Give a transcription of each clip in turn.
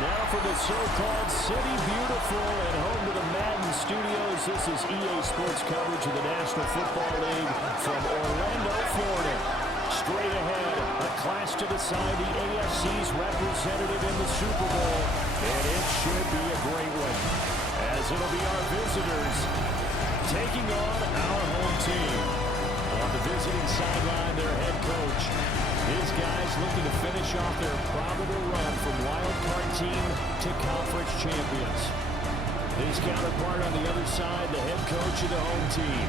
Now for the so-called City Beautiful and home to the Madden studios. This is EA Sports coverage of the National Football League from Orlando, Florida. Straight ahead, a clash to decide the AFC's representative in the Super Bowl. And it should be a great one, as it'll be our visitors taking on our home team. On the visiting sideline, their head coach. His guys looking to finish off their probable run from wild card team to conference champions. His counterpart on the other side, the head coach of the home team.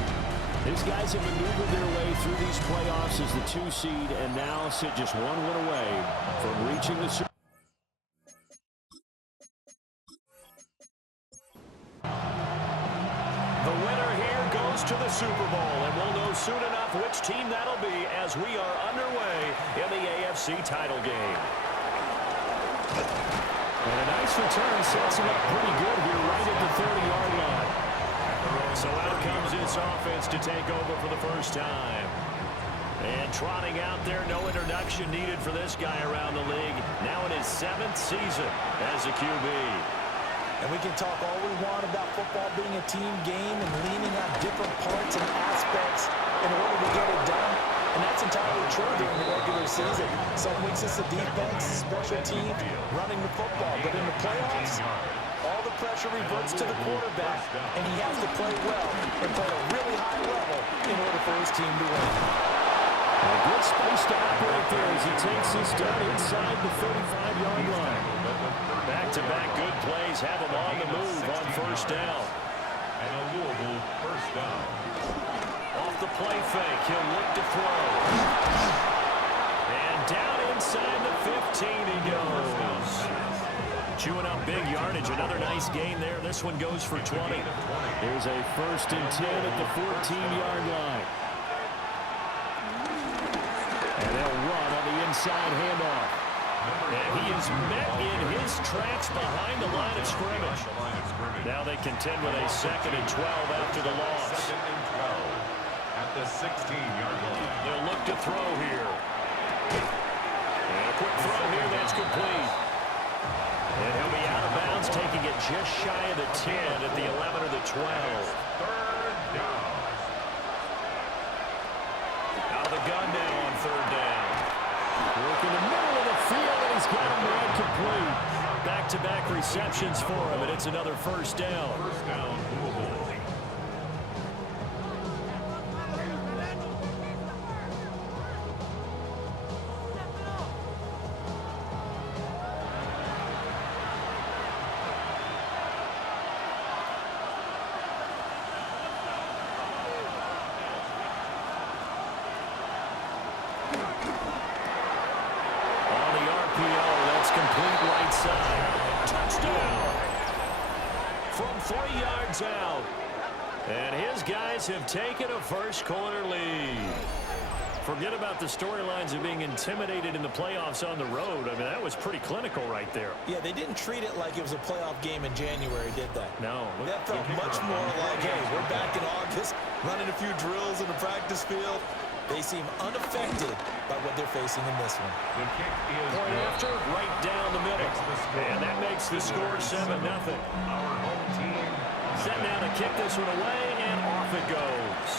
His guys have maneuvered their way through these playoffs as the 2 seed and now sit just 1 win away from reaching the Super Bowl. The winner here goes to the Super Bowl, and we'll know soon enough which team that'll be as we are underway in the AFC title game. And a nice return sets him up pretty good here right at the 30-yard line. So out comes this offense to take over for the first time. And trotting out there, no introduction needed for this guy around the league. Now in his 7th season as a QB. And we can talk all we want about football being a team game and leaning on different parts and aspects in order to get it done. And that's entirely true during the regular season. Some weeks it's the defense, special teams, running the football. But in the playoffs, all the pressure reverts to the quarterback, and he has to play well and play at a really high level in order for his team to win. A good space to operate there as he takes this down inside the 35-yard line. Back-to-back good plays have him on the move on first down. And a Louisville first down. Off the play fake, he'll look to throw. And down inside the 15 he goes. Chewing up big yardage, another nice gain there. This one goes for 20. There's a 1st and 10 at the 14-yard line. And they'll run on the inside handoff. And he is met in his tracks behind the line of scrimmage. Now they contend with a 2nd and 12 after the loss. 2nd and 12 at the 16-yard line. They'll look to throw here. And a quick throw here, that's complete. And he'll be out of bounds, taking it just shy of the 10 at the 11 or the 12. 3rd down. Out of the gun now on 3rd down. Work in the middle of the field, and he's got him right complete. Back-to-back receptions for him, and it's another 1st down. 1st down, Louisville. Complete right side. Touchdown! From 3 yards out. And his guys have taken a first-quarter lead. Forget about the storylines of being intimidated in the playoffs on the road. I mean, that was pretty clinical right there. Yeah, they didn't treat it like it was a playoff game in January, did they? No. That felt much more like, hey, we're back in August, running a few drills in the practice field. They seem unaffected by what they're facing in this one. The kick is point after, right down the middle. And that makes the score 7-0. Our home team Set now to kick this one away, and off it goes.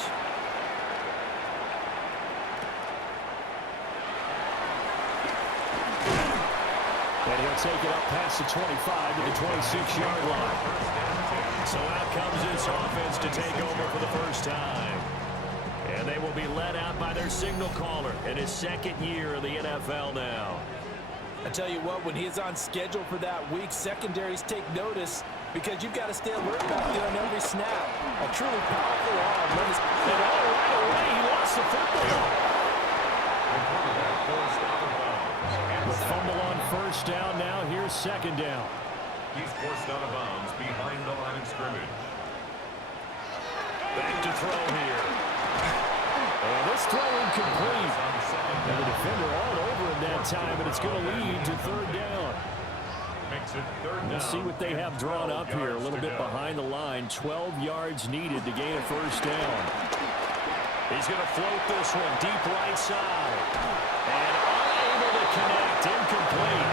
And he'll take it up past the 25 to the 26-yard line. So out comes this offense to take over for the first time. And they will be led out by their signal caller in his 2nd year in the NFL now. I tell you what, when he's on schedule for that week, secondaries take notice because you've got to stay alert back there on every snap. A truly powerful arm. And all right away, he lost the football. The fumble on 1st down now. Here's 2nd down. He's forced out of bounds behind the line of scrimmage. Back to throw here. And this throw incomplete. And the defender all over him that time, and it's going to lead to 3rd down. Makes it 3rd down. We'll see what they have drawn up here. A little bit behind the line. 12 yards needed to gain a 1st down. He's going to float this one deep right side. And unable to connect. Incomplete.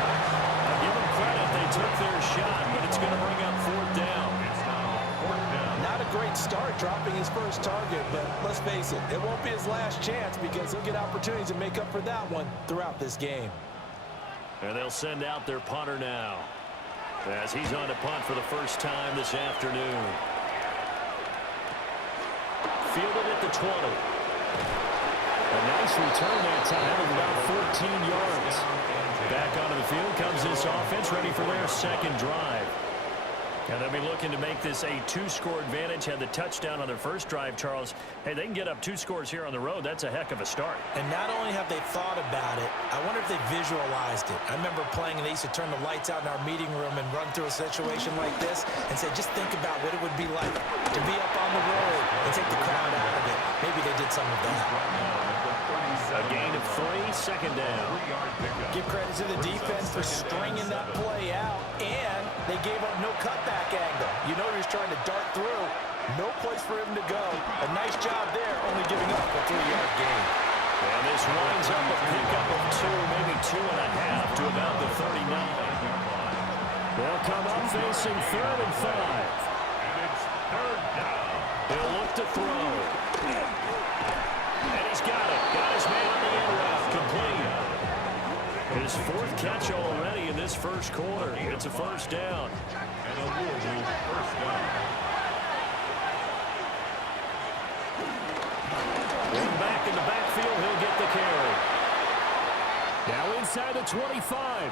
I'll give him credit. They took their shot, but it's going to bring up fourth down. It's now fourth down. Not a great start dropping his first target, but let's face it, it won't be his last chance because he'll get opportunities to make up for that one throughout this game. And they'll send out their punter now as he's on to punt for the first time this afternoon. Fielded at the 20. A nice return that time of about 14 yards. Back onto the field comes this offense, ready for their second drive. And they'll be looking to make this a two-score advantage. Had the touchdown on their first drive, Charles. Hey, they can get up 2 scores here on the road. That's a heck of a start. And not only have they thought about it, I wonder if they visualized it. I remember playing, and they used to turn the lights out in our meeting room and run through a situation like this and say, just think about what it would be like to be up on the road and take the crowd out of it. Maybe they did some of that. A gain of 3, second down. Give credit to the defense for stringing that play out, and they gave up no cutback angle. You know he was trying to dart through. No place for him to go. A nice job there, only giving up a 3-yard gain. And this winds up a pickup of 2, maybe 2.5 to about the 39. They'll come up facing 3rd and 5. And it's third down. He'll look to throw. And he's got it. Got his man on the end route. Complete. His 4th catch already in this first quarter. It's a first down. And a Louisville first down. One back in the backfield. He'll get the carry. Now inside the 25.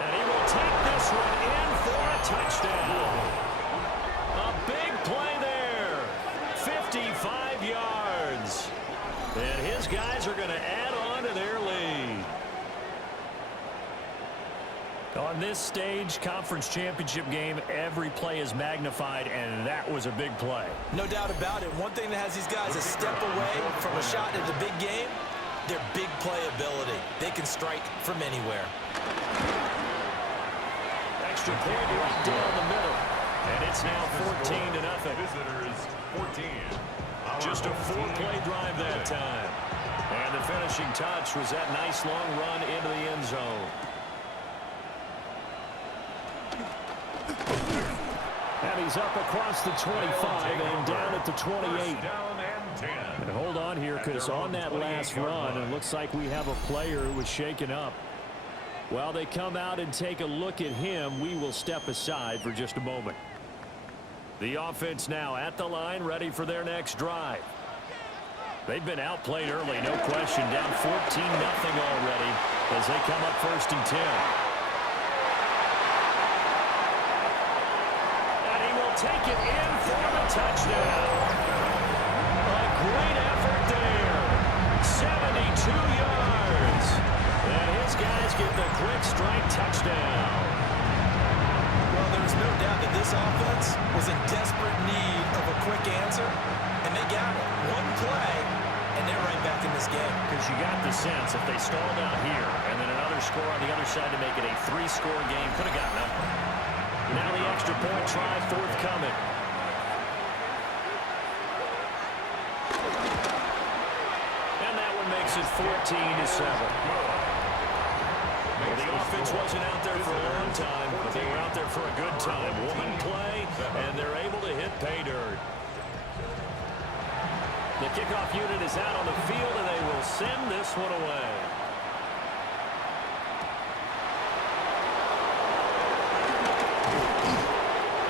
And he will take this one in for a touchdown. A big play there. 55 yards. And his guys are going to add on to their lead. On this stage, conference championship game, every play is magnified, and that was a big play. No doubt about it. One thing that has these guys a step away from a shot at the big game, their big play ability. They can strike from anywhere. Extra point right down the middle. And it's now 14-0. Visitors 14. Just a 4-play drive that time. And the finishing touch was that nice long run into the end zone. And he's up across the 25 and down at the 28. Down and 10. And hold on here, because on that last run, it looks like we have a player who was shaken up. While they come out and take a look at him, we will step aside for just a moment. The offense now at the line, ready for their next drive. They've been outplayed early, no question. Down 14-0 already as they come up 1st and 10. And he will take it in for the touchdown. A great effort there. 72 yards. And his guys get the quick strike touchdown. Well, there's no doubt that this offense was in desperate need of a quick answer, and they got it. One play, and they're right back in this game. Because you got the sense if they stalled out here and then another score on the other side to make it a 3-score game, could have gotten up. Now the extra point try forthcoming. And that one makes it 14-7. Well, the offense wasn't out there for a long time, but they were out there for a good time. One play, and they're able to hit pay dirt. The kickoff unit is out on the field, and they will send this one away.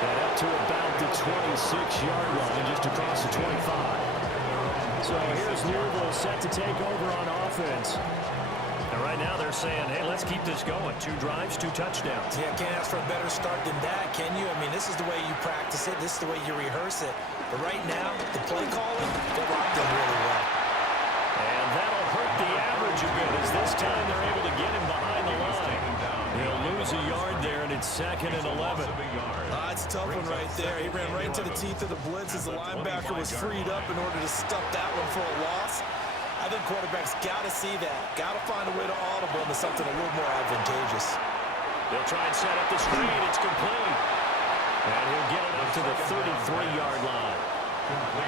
And up to about the 26-yard line, just across the 25. So here's Louisville set to take over on offense. And right now they're saying, hey, let's keep this going. 2 drives, 2 touchdowns. Yeah, can't ask for a better start than that, can you? I mean, this is the way you practice it. This is the way you rehearse it. But right now, the play calling, they're locked in really well. And that'll hurt the average a bit as this time they're able to get him behind the line. He'll lose a yard there, and it's 2nd and 11. It's a tough one right there. He ran right into the teeth of the blitz as the linebacker was freed up in order to stuff that one for a loss. I think quarterbacks got to see that. Got to find a way to audible into something a little more advantageous. They'll try and set up the screen. It's complete. And he'll get it up to the 33-yard line.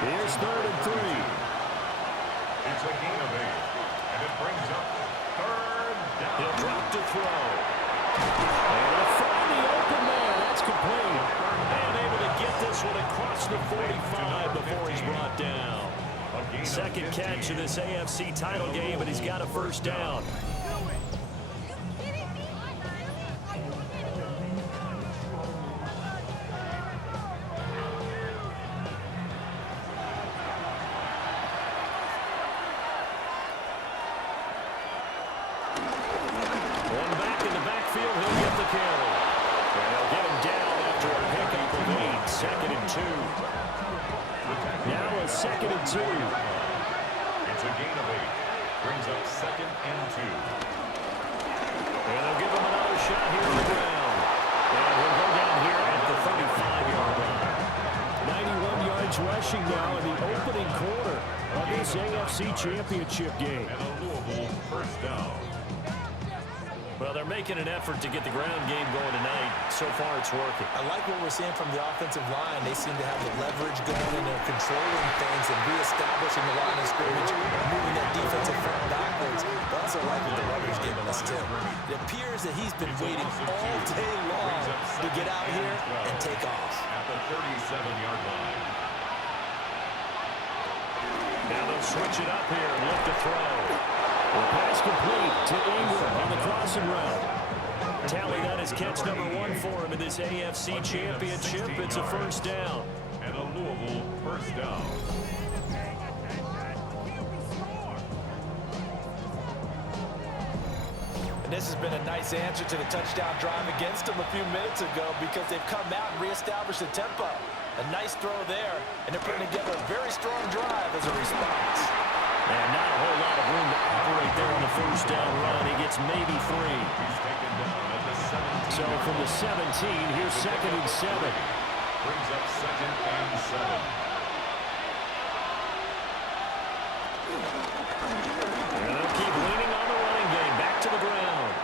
Here's 3rd and 3. It's a gain of 8. And it brings up third down. He'll drop to throw. And he'll find the second catch of this AFC title game, and he's got a first down. One back in the backfield, he'll get the carry. And they'll get him down after a pickup of 8, 2nd and 2. Now a 2nd and 2. It's a gain of 8. Brings up 2nd and 2. And they'll give him another shot here on the ground. And he'll go down here at the 35-yard line. 91 yards rushing now in the opening quarter of this AFC Championship game. And a Louisville first down. Well, they're making an effort to get the ground game going tonight. So far, it's working. I like what we're seeing from the offensive line. They seem to have the leverage going, and they're controlling things and reestablishing the line of scrimmage, moving that defensive front backwards. But also like what the runner's giving us, too. It appears that he's been waiting all day long to get out here and take off. At the 37-yard line. Now they'll switch it up here and look to throw. The pass complete to Ingram on the crossing route. Tally, that is catch number 1 for him in this AFC Championship. It's a first down. And a Louisville first down. And this has been a nice answer to the touchdown drive against them a few minutes ago because they've come out and reestablished the tempo. A nice throw there, and they're putting together a very strong drive as a response. And not a whole lot of room to operate there on the first down run. He gets maybe 3. He's taken down at the 17. So from the 17, here's 2nd and 7. Brings up 2nd and 7. And they'll keep leaning on the running game. Back to the ground.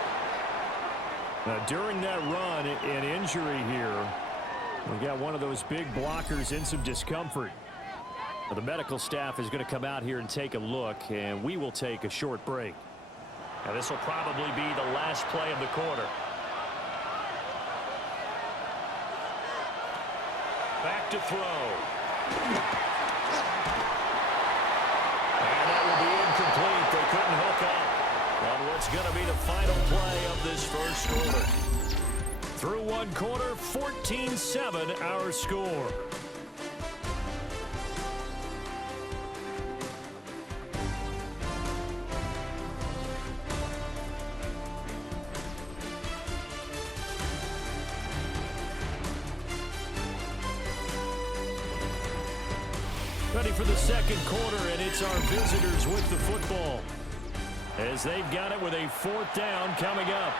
Now, during that run, an injury here. We got one of those big blockers in some discomfort. The medical staff is going to come out here and take a look, and we will take a short break. Now, this will probably be the last play of the quarter. Back to throw. And that will be incomplete. They couldn't hook up on what's going to be the final play of this first quarter. Through one quarter, 14-7 our score. Ready for the second quarter, and it's our visitors with the football as they've got it with a 4th down coming up.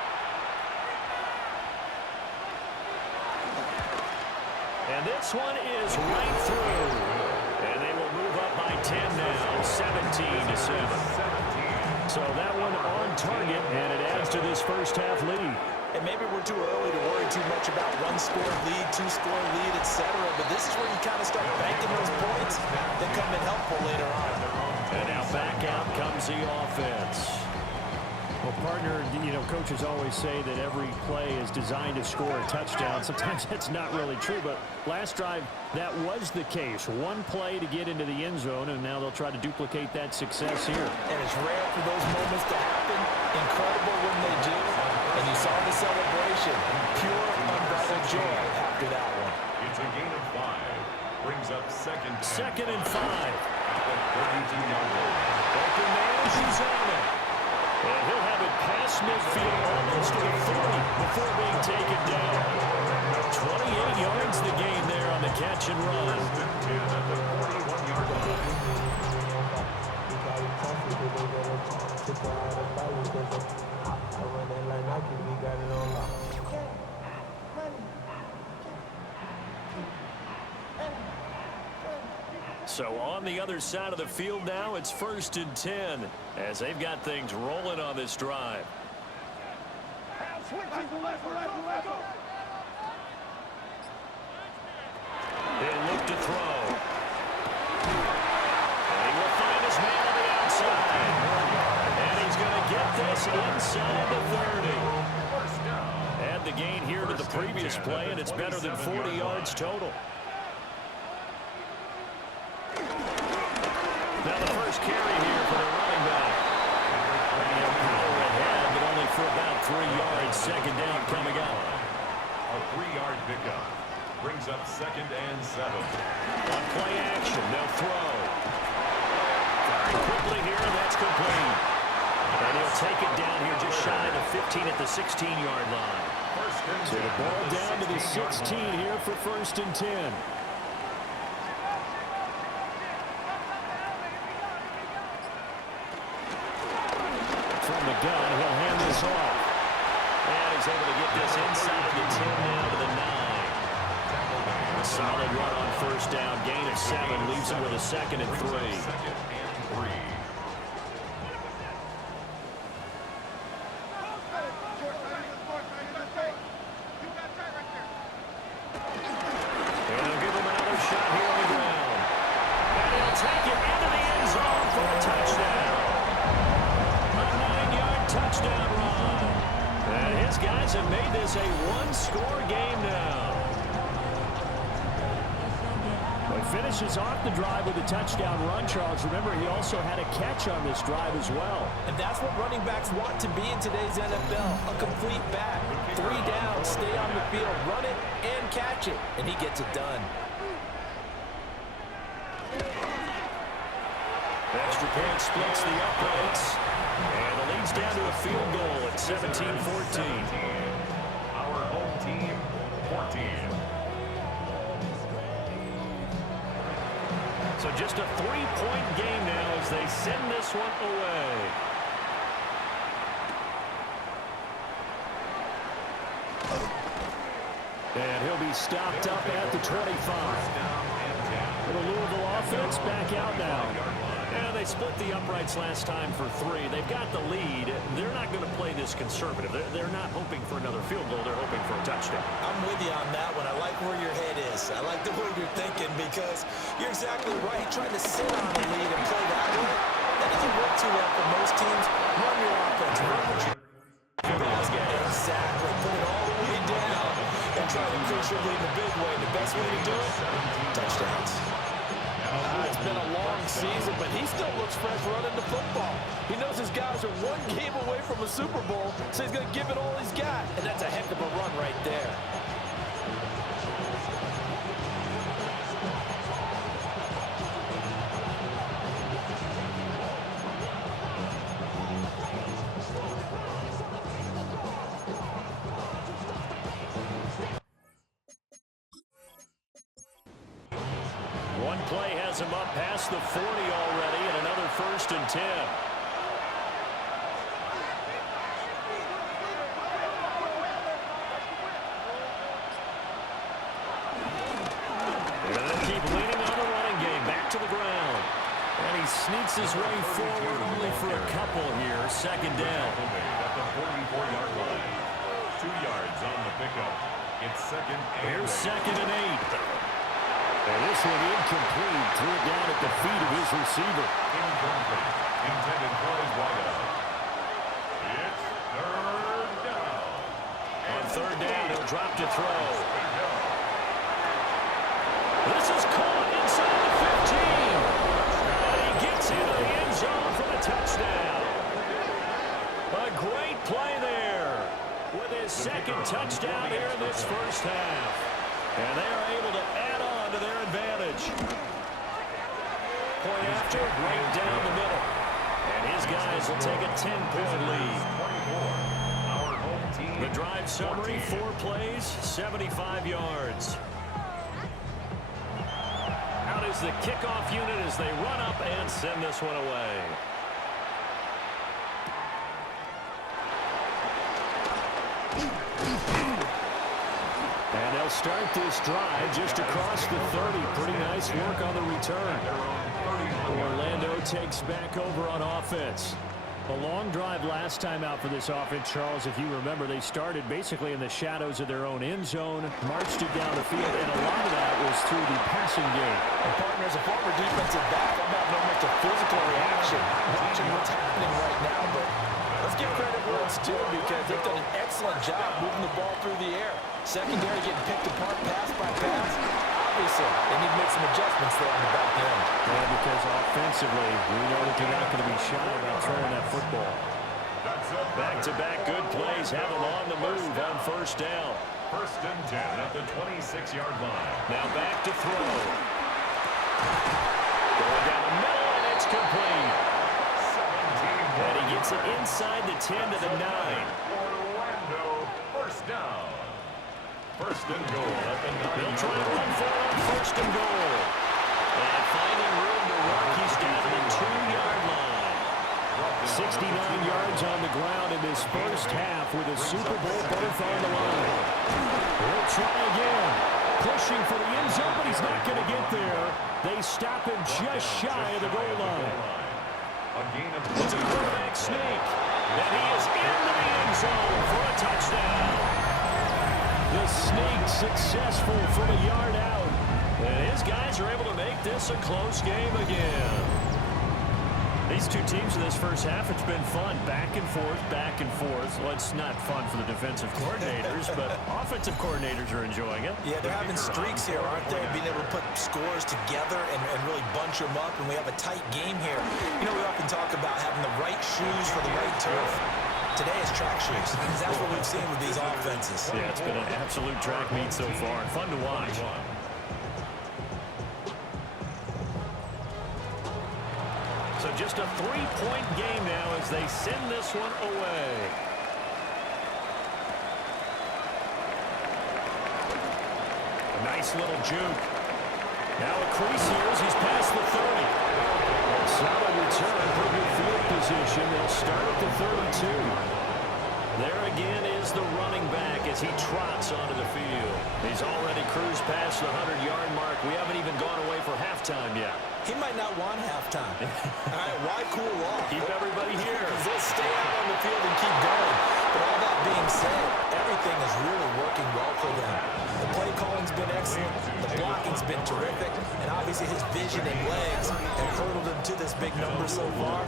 And this one is right through. And they will move up by 10 now, 17-7. So that one on target, and it adds to this first half lead. And maybe we're too early to worry too much about 1-score lead, 2-score lead, etc. But this is where you kind of start banking those points that come in helpful later on. And now back out comes the offense. Well, partner, you know, coaches always say that every play is designed to score a touchdown. Sometimes that's not really true, but last drive, that was the case. One play to get into the end zone, and now they'll try to duplicate that success here. And it's rare for those moments to happen. Incredible when they do. And you saw the celebration. Pure, unbridled joy after that one. It's a gain of 5. Brings up 2nd and 5. At the 32-yard line. Open man, she's on it. And he'll have it past midfield almost to the 40 before being taken down. 28 yards the gain there on the catch and run. At the 41-yard line. So on the other side of the field now, it's 1st and 10 as they've got things rolling on this drive. They'll look to throw. And he will find his man on the outside. And he's going to get this inside the 30. Add the gain here to the previous play, and it's better than 40 yards total. Now the first carry here for the running back. And power ahead, but only for about 3 yards. Second down coming up. A 3-yard pickup brings up 2nd and 7. On play action, they'll throw. Very quickly here, and that's complete. And he'll take it down here just shy of the 15 at the 16-yard line. So the ball down to the 16 here for 1st and 10. From the gun, he'll hand this off. And he's able to get this inside the 10 now to the 9. A solid run on 1st down. Gain of 7 leaves him with a 2nd and 3. 2nd and 3. Have made this a one-score game now. Well, he finishes off the drive with a touchdown run, Charles. Remember, he also had a catch on this drive as well. And that's what running backs want to be in today's NFL, a complete back. 3 down, stay on the field, run it, and catch it. And he gets it done. Extra point splits the uprights. And the lead's down to a field goal at 17-14. Our home team, 14. So just a 3-point game now as they send this one away. And he'll be stopped up at the 25. The Louisville offense back out now. And they split the uprights last time for 3. They've got the lead. They're not going to play this conservative. They're not hoping for another field goal. They're hoping for a touchdown. I'm with you on that one. I like where your head is. I like the way you're thinking because you're exactly right. Trying to sit on the lead and play that way, that doesn't work too well for most teams. Run your offense. Run what you basket. Exactly. Put it all the way down and try to increase your lead in a big way. The best way to do it, touchdowns. It's been a long season, but he still looks fresh running the football. He knows his guys are 1 game away from a Super Bowl, so he's going to give it all he's got. And that's a heck of a run right there. One play has him up past the 40 already, and another 1st and 10. And they'll keep leaning on the running game. Back to the ground. And he sneaks his way forward only for a couple here. 2nd down. At the 44-yard line. 2 yards on the pickup. It's 2nd and 8. Here's 2nd and 8. And this one incomplete. Threw it down at the feet of his receiver. Incomplete. Intended for his wideout. It's 3rd down. On 3rd down, he'll drop to throw. This is caught inside the 15. And he gets into the end zone for the touchdown. A great play there with his 2nd touchdown here in this 1st half. And they are able to add on to their advantage. Point after, right down the middle. And his guys will take a 10-point lead. The drive summary, 4 plays, 75 yards. Out is the kickoff unit as they run up and send this one away. And they'll start this drive just across the 30. Pretty nice work on the return. Orlando takes back over on offense. A long drive last time out for this offense, Charles. If you remember, they started basically in the shadows of their own end zone, marched it down the field, and a lot of that was through the passing game. And partner, as a former defensive back, I'm not knowing much a physical reaction watching what's happening right now, but let's give credit where it's due because they've done an excellent job moving the ball through the air. Secondary getting picked apart pass by pass. so. They need to make some adjustments there on the back end. Yeah, because offensively, we know that they're not going to be shy about throwing that football. Back-to-back good plays have them on the move on first down. First and 10 at the 26-yard line. Now back to throw. Going down the middle, and it's complete. And he gets it inside the 10 to the 9. Orlando, first down. First and goal at the 9. They'll try to run for it on first and goal. And finding room to work, he's down to the 2-yard line. 69 yards on the ground in this first half with a Super Bowl berth on the line. He'll try again. Pushing for the end zone, but he's not going to get there. They stop him just shy of the goal line. It's a quarterback sneak. And he is into the end zone for a touchdown. The sneak successful from a yard out. And his guys are able to make this a close game again. These two teams in this first half, it's been fun. Back and forth, back and forth. Well, it's not fun for the defensive coordinators, but offensive coordinators are enjoying it. Yeah, they're having streaks here, aren't they? Being able to put scores together and really bunch them up, and we have a tight game here. You know, we often talk about having the right shoes for the right turf. Today is track shoes, because that's what we've seen with these offenses. Yeah, it's been an absolute track meet so far, and fun to watch. So just a 3-point game now as they send this one away. A nice little juke. Now a crease here as he's past the 30. Solid return for good field position. They'll start at the 32. There again is the running back as he trots onto the field. He's already cruised past the 100-yard mark. We haven't even gone away for halftime yet. He might not want halftime. All right, why cool off? Keep everybody here. They'll stay out on the field and keep going. But all that being said, everything is really working well for them. The play calling's been excellent. The blocking's been terrific. And obviously his vision and legs have hurdled him to this big number so far.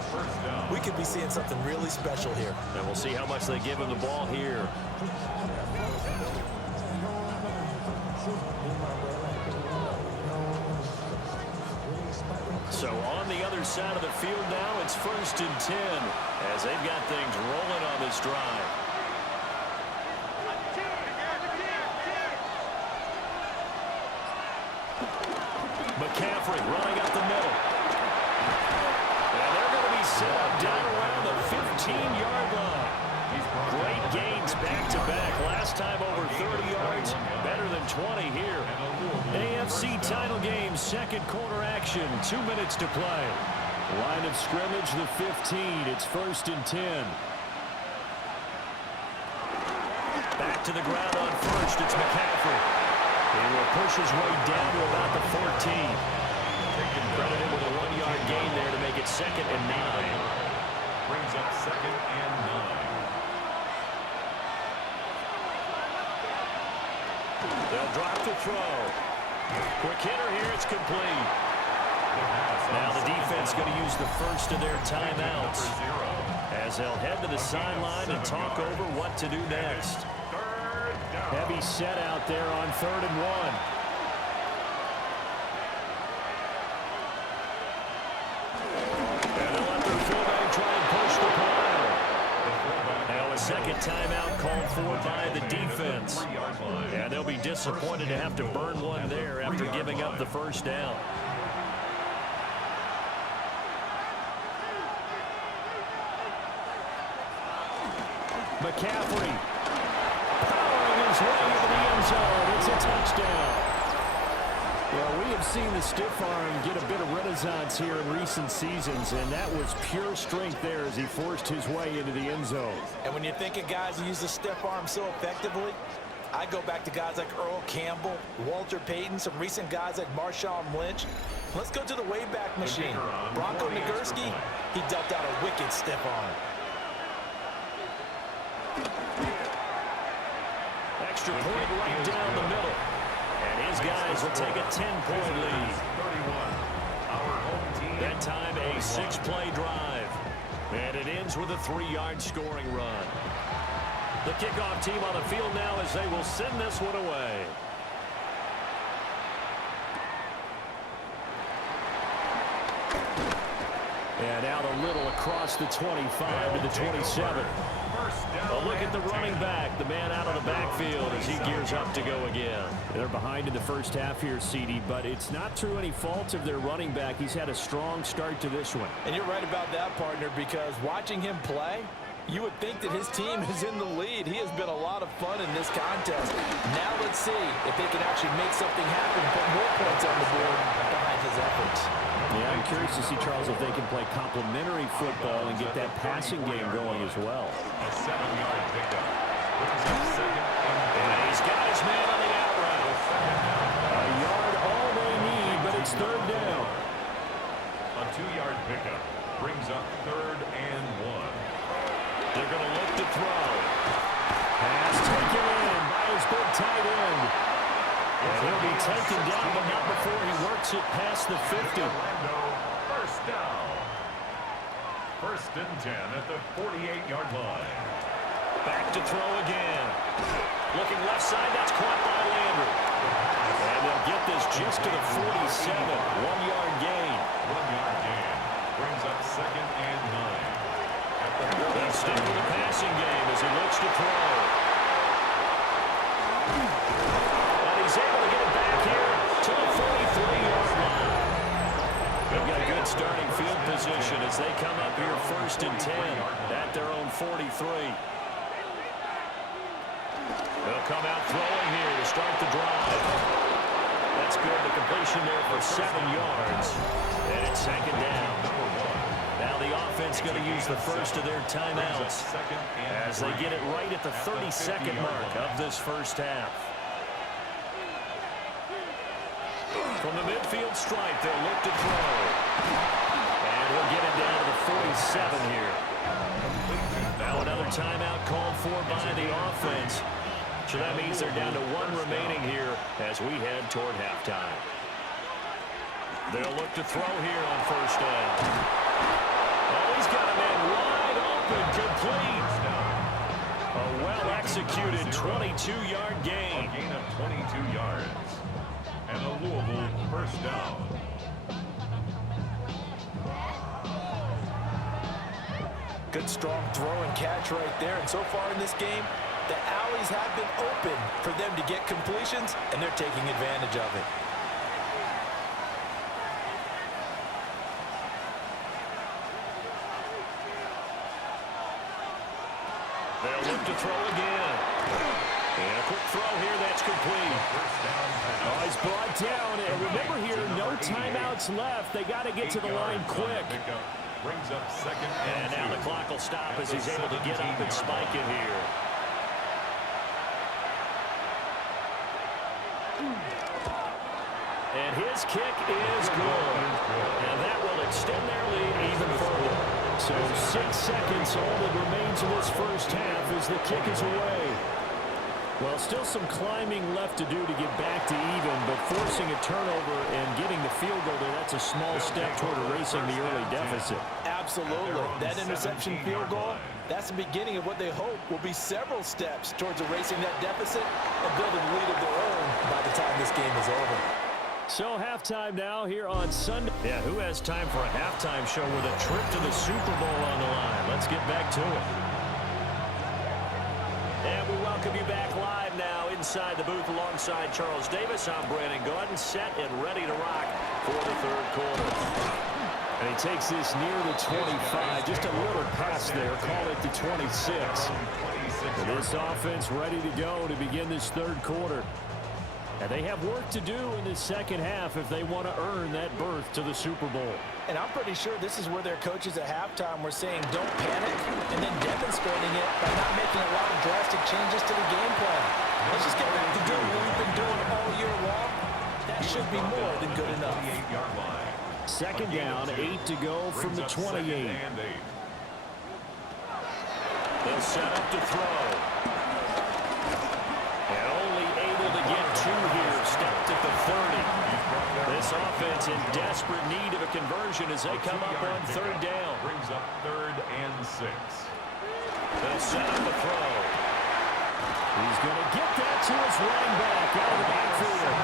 We could be seeing something really special here. And we'll see how much they give him the ball here. So on the other side of the field now, it's first and 10 as they've got things rolling on this drive. McCaffrey running up the middle. And they're going to be set up down around the 15-yard line. Great gains back-to-back. Last time over 30 yards, better than 20 here. AFC title game, second quarter action, 2 minutes to play. Line of scrimmage, the 15. It's first and 10. Back to the ground on first. It's McCaffrey. He will push his way down to about the 14. Credited with a 1-yard gain there to make it second and 9. Brings up second and 9. They'll drop the throw. Quick hitter here, it's complete. Now the defense going to use the first of their timeouts as they'll head to the sideline and talk over what to do next. Heavy set out there on 3rd and 1. And they'll let their fullback try and push the pile. Now a second timeout called for by the defense. And they'll be disappointed to have to burn one there after giving up the first down. McCaffrey powering his way into the end zone. It's a touchdown. Well, we have seen the stiff arm get a bit of renaissance here in recent seasons, and that was pure strength there as he forced his way into the end zone. And when you're thinking guys who use the stiff arm so effectively, I go back to guys like Earl Campbell, Walter Payton, some recent guys like Marshawn Lynch. Let's go to the Wayback Machine. Bronco Nagurski, he dealt out a wicked stiff arm. Extra point right down the middle. And his guys will take a 10-point lead. That time a 6-play drive. And it ends with a 3-yard scoring run. The kickoff team on the field now as they will send this one away. And out a little across the 25 to the 27. A look at the running back, the man out of the backfield as he gears up to go again. They're behind in the first half here, CD, but it's not through any fault of their running back. He's had a strong start to this one. And you're right about that, partner, because watching him play, you would think that his team is in the lead. He has been a lot of fun in this contest. Now let's see if they can actually make something happen, put more points on the board behind his efforts. Yeah, I'm curious to see, Charles, if they can play complementary football and get that passing game going as well. A 7-yard pickup. Second and he's got his man on the out route. A yard all they need, but it's third down. A 2-yard pickup brings up 3rd and 1. They're going to look to throw. Pass taken in by his big tight end. And he'll be taken down, but not before he works it past the 50. First down. 1st and 10 at the 48-yard line. Back to throw again. Looking left side, that's caught by Landry. And they'll get this just to the 47. 1-yard gain. 1-yard gain. Brings up 2nd and 9. They'll stick with the passing game as he looks to throw. And he's able to get it back here to the 43-yard line. They've got a good starting field position as they come up here 1st and 10 at their own 43. They'll come out throwing here to start the drive. That's good. The completion there for 7 yards. And it's 2nd down. Now the offense going to use the first of their timeouts as they get it right at the 32nd mark of this first half. From the midfield stripe, they'll look to throw. And he'll get it down to the 47 here. Now another timeout called for by the offense. So that means they're down to 1 remaining here as we head toward halftime. They'll look to throw here on 1st down. Oh, he's got a man wide open, complete. A well-executed 22-yard gain. A gain of 22 yards. And a Louisville first down. Good, strong throw and catch right there. And so far in this game, the alleys have been open for them to get completions, and they're taking advantage of it. They'll look to throw again. And a quick throw here, that's complete. Oh, he's brought down. And remember here, no timeouts left. They got to get to the line quick. Brings up 2nd and now the clock will stop as he's able to get up and spike it here. And his kick is good. And that will extend their lead even further. So 6 seconds, all that remains in this first half as the kick is away. Well, still some climbing left to do to get back to even, but forcing a turnover and getting the field goal there, that's a small step toward erasing the early deficit. Absolutely. That interception field goal, that's the beginning of what they hope will be several steps towards erasing that deficit and building a lead of their own by the time this game is over. So halftime now here on Sunday. Yeah, who has time for a halftime show with a trip to the Super Bowl on the line? Let's get back to it. And we welcome you back live now inside the booth alongside Charles Davis. I'm Brandon Gordon, set and ready to rock for the 3rd quarter. And he takes this near the 25, just a little pass there, call it the 26. And this offense ready to go to begin this 3rd quarter. And they have work to do in the second half if they want to earn that berth to the Super Bowl. And I'm pretty sure this is where their coaches at halftime were saying don't panic and then demonstrating it by not making a lot of drastic changes to the game plan. Let's just get back to doing what we've been doing all year long. That should be more than good enough. 2nd down, 8 to go from the 28. They'll set up to throw. And only able to get 2 here, stopped at the 30. This offense in desperate need of a conversion as they come up on 3rd down. Brings up 3rd and 6. They'll set up the throw. He's going to get that to his running back out of the backfield.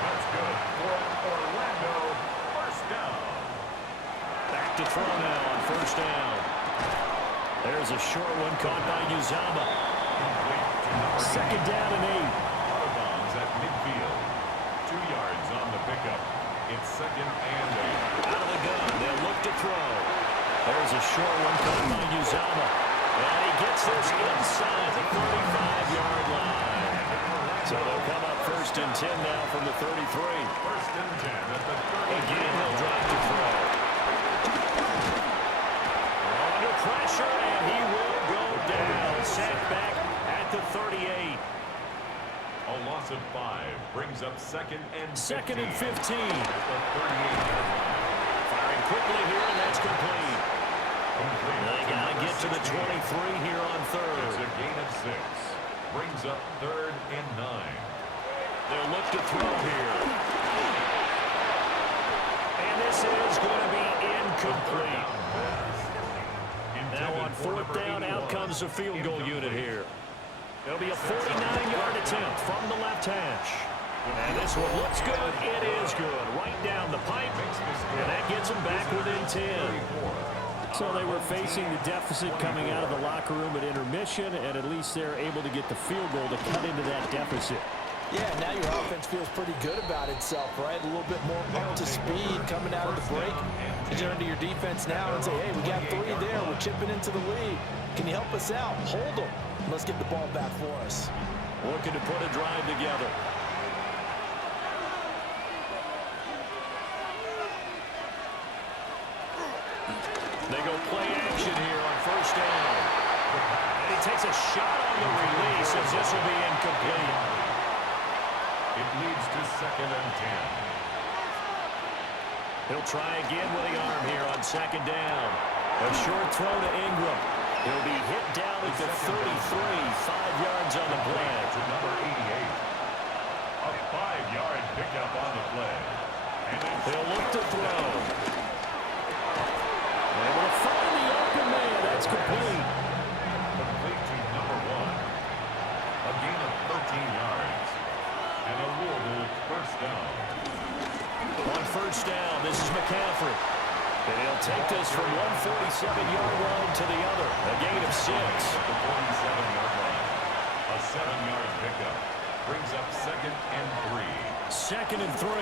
That's good for Orlando. First down. to throw now on first down. There's a short one caught by Uzama. Second down and 8. Out of bounds at midfield. 2 yards on the pickup. It's second and 8. Out of the gun, they'll look to throw. There's a short one caught by Uzama. And he gets this inside the 35-yard line. So they'll come up first and 10 now from the 33. First and 10 at the 30. Again, they'll drive to throw. Under pressure, and he will go down. Sacked back at the 38. A loss of 5 brings up second and 15. Second and 15. At the 38-yard line. Firing quickly here, and that's complete. Complete. They got to get to the 23 here on third. It's a gain of 6. Brings up third and 9. They'll look to throw here. And this is going to be incomplete. Now on fourth down, out comes the field goal unit here. It'll be a 49-yard attempt from the left hash. And this one looks good. It is good. Right down the pipe. And that gets them back within 10. So they were facing the deficit coming out of the locker room at intermission, and at least they're able to get the field goal to cut into that deficit. Yeah, now your offense feels pretty good about itself, right? A little bit more up to speed coming out of the break. You turn to your defense now and say, hey, we got 3 there. We're chipping into the lead. Can you help us out? Hold them. Let's get the ball back for us. Looking to put a drive together. They go play action here on first down. And he takes a shot on the release as this will be incomplete. It leads to second and 10. He'll try again with the arm here on second down. A short throw to Ingram. He'll be hit down at the 33, 5 yards on the play. To number 88. A 5-yard pickup on the play. And they'll look to throw. Able to find the open man. That's complete. Complete to number 1. A gain of 13 yards. And a Louisville first down. On first down, this is McCaffrey. And he'll take this from 147-yard line to the other. A gain of 6. At the 47-yard line. A 7-yard pickup. Brings up second and 3. Second and 3.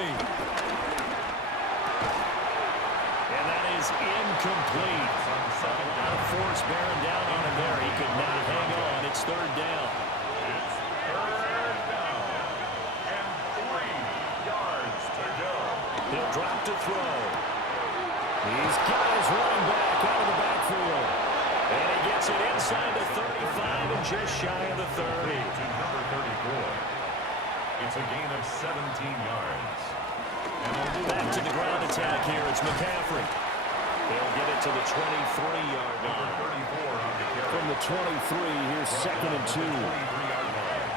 And that is incomplete. A lot of force bearing down on him there. He could not hang on. It's third down. It's third down. And 3 yards to go. He'll drop to throw. He's got his running back out of the backfield. And he gets it inside the 35 and just shy of the 30. To number 34. It's a gain of 17 yards. Back to the ground attack here. It's McCaffrey. They'll get it to the 23-yard line. From the 23, here's second and 2. 23-yard line.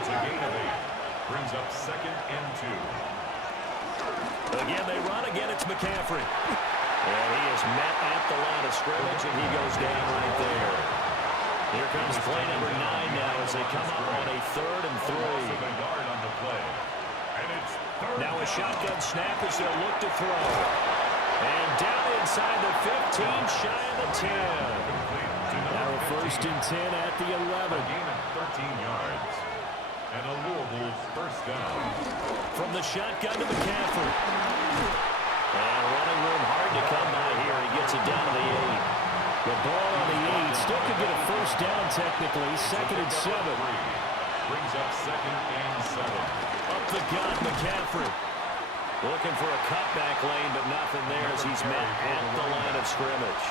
It's a gain of 8. Brings up second and 2. Again, they run. Again, it's McCaffrey. And he is met at the line of scrimmage, and he goes down right there. Here comes play number 9 now as they come up on a third and 3. Now a shotgun snap as they'll look to throw. And down inside the 15, shy of the 10. Now a first and 10 at the 11. A gain of 13 yards. And a Louisville first down. From the shotgun to McCaffrey. And running room hard to come by here. He gets it down to the 8. The ball on the 8. Still could get a first down technically. Second and 7. Brings up second and 7. Up the gut, McCaffrey. Looking for a cutback lane, but nothing there as he's met at the line of scrimmage.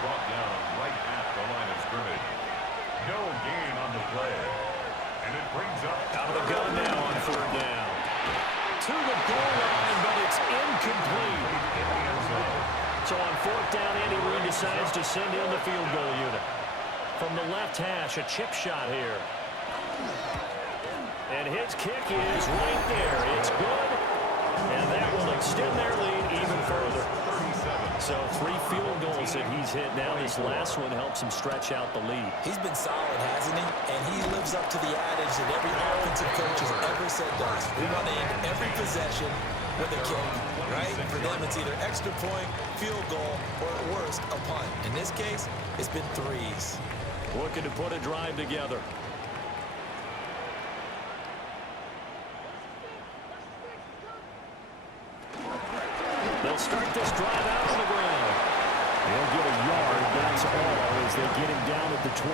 Brought down right at the line of scrimmage. No gain on the play. And it brings up out of the gun now on third down. To the goal line, but it's incomplete. So on fourth down, Andy Reid decides to send in the field goal unit. From the left hash, a chip shot here. And his kick is right there. It's good. And that will extend their lead even further. So 3 field goals that he's hit now. This last one helps him stretch out the lead. He's been solid, hasn't he? And he lives up to the adage that every offensive coach has ever said does. We want to end every possession with a kick, right? For them, it's either extra point, field goal, or at worst, a punt. In this case, it's been threes. Looking to put a drive together. They'll start this drive out on the ground. They'll get a yard, that's all, as they get him down at the 28.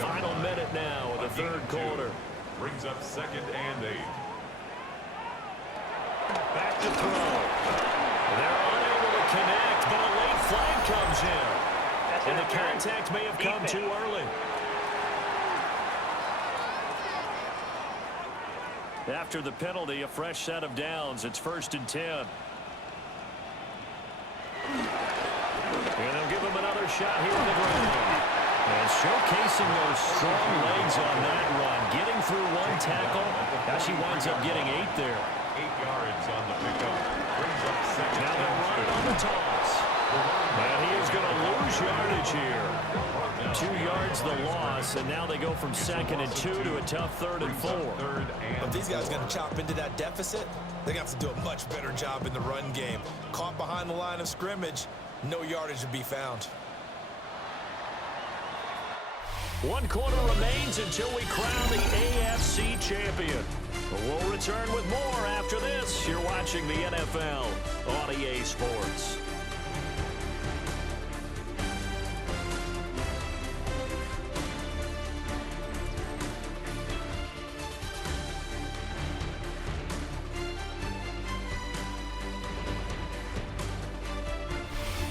Final minute now of the third quarter. Brings up 2nd and 8. Back to throw. They're unable to connect, but a late flag comes in. And the contact may have come too early. After the penalty, a fresh set of downs. It's 1st and 10. And they'll give him another shot here on the ground. And showcasing those strong legs on that run. Getting through one tackle. Now she winds up getting 8 there. 8 yards on the pickup. Brings up 2nd. Now they'll run it on the toss. And he is going to lose yardage here. 2 yards the loss, and now they go from 2nd and 2 to a tough 3rd and 4. If these guys are going to chop into that deficit, they're going to have to do a much better job in the run game. Caught behind the line of scrimmage, no yardage to be found. 1 quarter remains until we crown the AFC champion. We'll return with more after this. You're watching the NFL on EA Sports.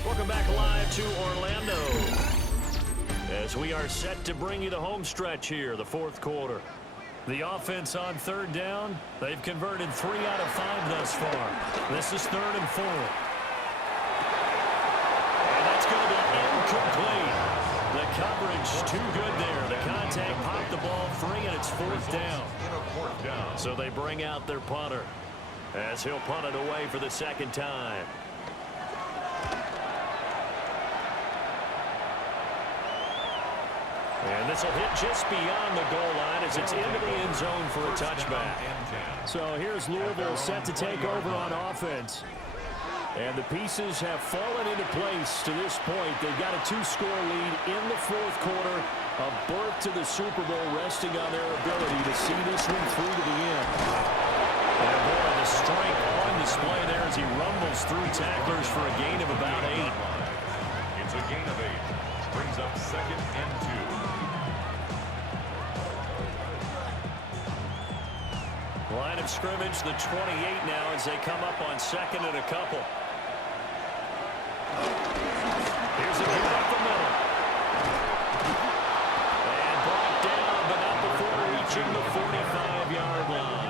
Welcome back live to Orlando as we are set to bring you the home stretch here, the 4th quarter. The offense on 3rd down, they've converted 3 out of 5 thus far. This is 3rd and 4. And that's going to be incomplete. The coverage too good there. The contact popped the ball free, and it's 4th down. So they bring out their punter as he'll punt it away for the 2nd time. And this will hit just beyond the goal line as it's into the end zone for a touchback. So here's Louisville set to take over on offense. And the pieces have fallen into place to this point. They've got a 2-score lead in the 4th quarter. A berth to the Super Bowl resting on their ability to see this one through to the end. And boy, the strength on display there as he rumbles through tacklers for a gain of about 8. It's a gain of 8. Brings up 2nd and 2. Line of scrimmage, the 28 now as they come up on 2nd and a couple. Here's a kick up the middle. And brought down, but not before reaching the 45-yard line.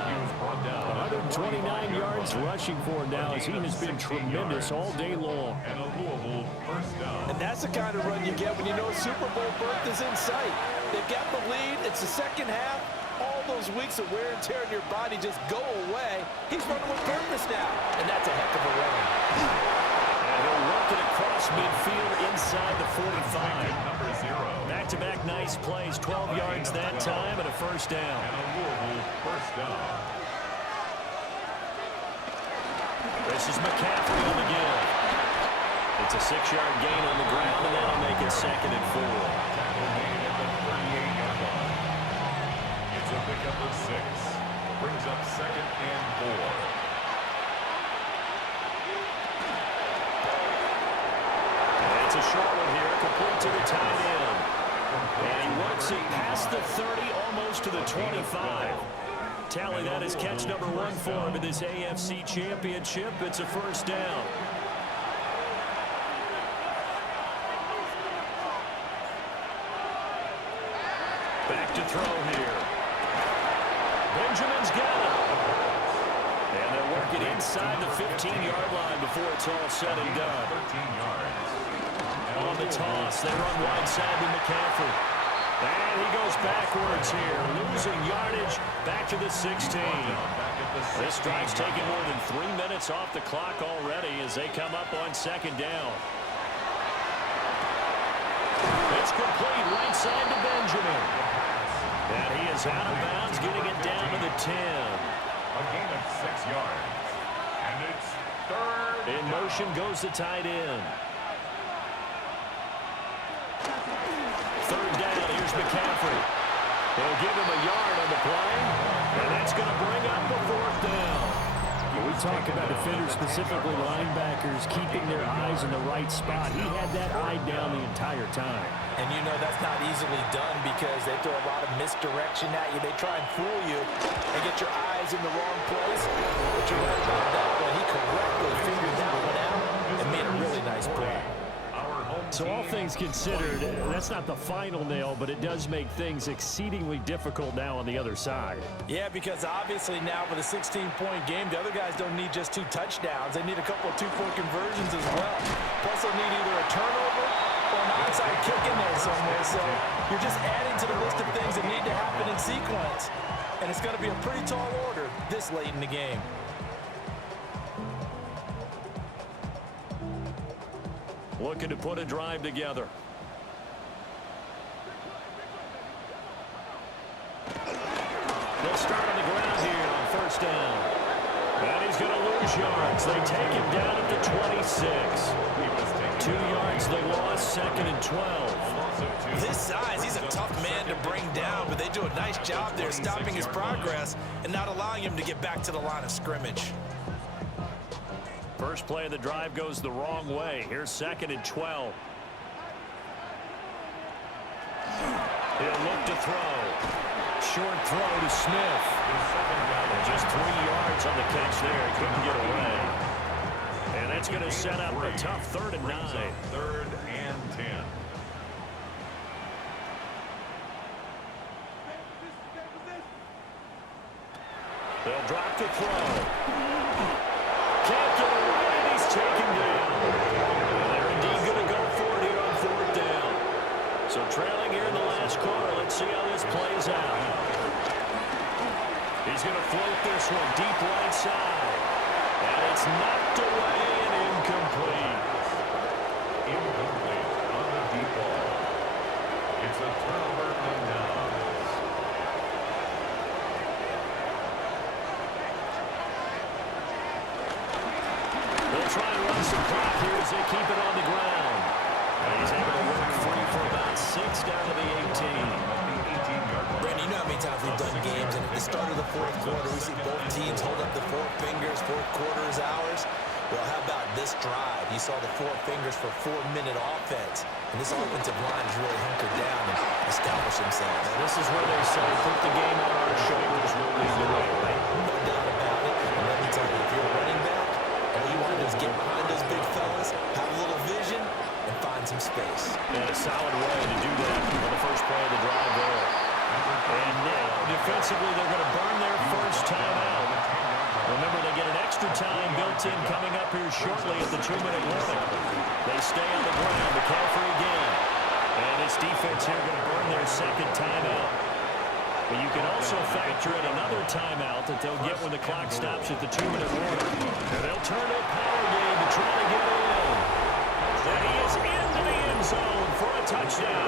129 yards rushing for him now as he has been tremendous all day long. And a Louisville 1st down. And that's the kind of run you get when you know Super Bowl berth is in sight. They've got the lead. It's the 2nd half. All those weeks of wear and tear in your body just go away. He's running with purpose now, and that's a heck of a run. And he'll work it across midfield inside the 45. Number 0. Back-to-back nice plays, 12 yards that time and a 1st down. And a Louisville 1st down. This is McCaffrey on the give. It's a 6-yard gain on the ground, and that'll make it 2nd and 4. Tackle made at the 38-yard line. It's a pickup of 6. Brings up 2nd and 4. It's a short one here, complete to the tight end. And he works it past the 30, almost to the 25. Tally that as catch number 1 for him in this AFC Championship. It's a 1st down. Back to throw here. Benjamin's got it. And they'll work it inside the 15-yard line before it's all said and done. 13 yards. On the toss, they run wide side to McCaffrey. And he goes backwards here, losing yardage back to the 16. This drive's taken more than 3 minutes off the clock already as they come up on 2nd down. It's complete right side to Benjamin. And he is out of bounds, getting it down to the 10. A gain of 6 yards. And it's third In down. motion goes the tight end. Third down, here's McCaffrey. They'll give him a yard on the play, and that's going to bring up the 4th down. We talk about defenders, specifically linebackers, keeping their eyes in the right spot. He had that eye down the entire time. And you know that's not easily done because they throw a lot of misdirection at you. They try and fool you and get your eyes in the wrong place. But you're right about that one. He correctly figured that one out and made a really nice play. So all things considered, that's not the final nail, but it does make things exceedingly difficult now on the other side. Yeah, because obviously now with a 16-point game, the other guys don't need just 2 touchdowns. They need a couple of 2-point conversions as well. Plus, they'll need either a turnover or an onside kick in there somewhere. So you're just adding to the list of things that need to happen in sequence. And it's going to be a pretty tall order this late in the game. Looking to put a drive together. They'll start on the ground here on 1st down. And he's going to lose yards. They take him down at the 26. 2 yards they lost, 2nd and 12. His size, he's a tough man to bring down, but they do a nice job there stopping his progress and not allowing him to get back to the line of scrimmage. First play of the drive goes the wrong way. Here's 2nd and 12. He'll look to throw. Short throw to Smith. And just 3 yards on the catch there. He couldn't get away. And that's going to set up a tough 3rd and 9. 3rd and 10. They'll drop to throw. Can't get away, and he's taken down. And they're indeed going to go for it here on 4th down. So trailing here in the last quarter. Let's see how this plays out. He's going to float this one deep right side. And it's knocked away and incomplete. Incomplete on the deep ball. It's a turnover and downs. They'll try and run some clock here as they keep it on the ground. And he's able to work free for about 6 down to the 18. Brandon, you know how many times we've done games, and at the start of the 4th quarter, we see both teams hold up the 4 fingers, 4th quarter is ours. Well, how about this drive? You saw the 4 fingers for 4-minute offense, and this offensive line has really hunkered down and established themselves. And this is where they say, put the game on our shoulders, we'll lead the way, right? No doubt about it, and let me tell you, if you're a running back, all you want to do is get behind those big fellas, have a little vision, and find some space. And a solid way to do that on the first play of the drive there. And now, defensively, they're going to burn their first timeout. Remember, they get an extra time built in coming up here shortly at the 2-minute warning. They stay on the ground. McCaffrey again. And this defense here going to burn their 2nd timeout. But you can also factor in another timeout that they'll get when the clock stops at the 2-minute warning. And they'll turn to a power game to try to get in. And he is into the end zone for a touchdown.